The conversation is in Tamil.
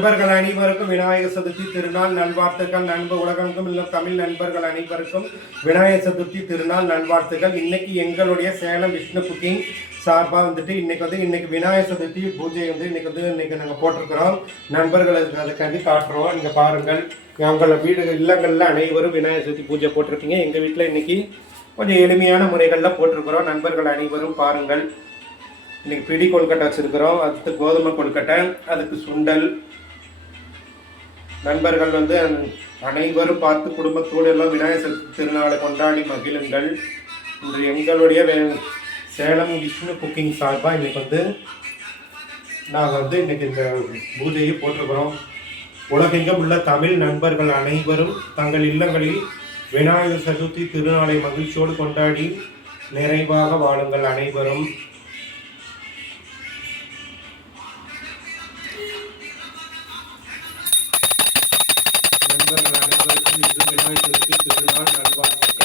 நண்பர்கள் அனைவருக்கும் விநாயகர் சதுர்த்தி திருநாள் நல்வாழ்த்துக்கள். உலகெங்கும் உள்ள தமிழ் நண்பர்கள் அனைவருக்கும் விநாயகர் சதுர்த்தி திருநாள் நல்வாழ்த்துக்கள். இன்னைக்கு எங்களுடைய சேலம் விஷ்ணு குக்கிங் சார்பாக வந்துட்டு இன்னைக்கு விநாயகர் சதுர்த்தி பூஜை இன்னைக்கு நாங்கள் போட்டிருக்கிறோம். நண்பர்களுக்கு அதுக்காண்டி காட்டுறோம். நீங்க பாருங்கள், எங்களோட வீடுகள் இல்லங்களில் அனைவரும் விநாயகர் சதுர்த்தி பூஜை போட்டிருக்கீங்க. எங்கள் வீட்டில் இன்னைக்கு கொஞ்சம் எளிமையான முறைகளில் போட்டிருக்கிறோம். நண்பர்கள் அனைவரும் பாருங்கள். இன்னைக்கு பிடி கொழுக்கட்டை வச்சிருக்கிறோம், அதுக்கு கோதுமை கொழுக்கட்டை, அதுக்கு சுண்டல். நண்பர்கள் அனைவரும் பார்த்து குடும்பத்தோடு எல்லாம் விநாயகர் சதுர்த்தி திருநாளை கொண்டாடி மகிழுங்கள். இன்று எங்களுடைய சேலம் விஷ்ணு குக்கிங் சார்பாக இன்னைக்கு நாங்கள் இன்னைக்கு இந்த பூஜையை போட்டிருக்கிறோம். உலகெங்கும் உள்ள தமிழ் நண்பர்கள் அனைவரும் தங்கள் இல்லங்களில் விநாயகர் சதுர்த்தி திருநாளை மகிழ்ச்சியோடு கொண்டாடி நிறைவாக வாழுங்கள். அனைவரும் நண்பர்கள் அனைவருக்கும் இன்று விநாயகர் சதுர்த்தி திருநாள் நல்வாழ்த்துக்கள்.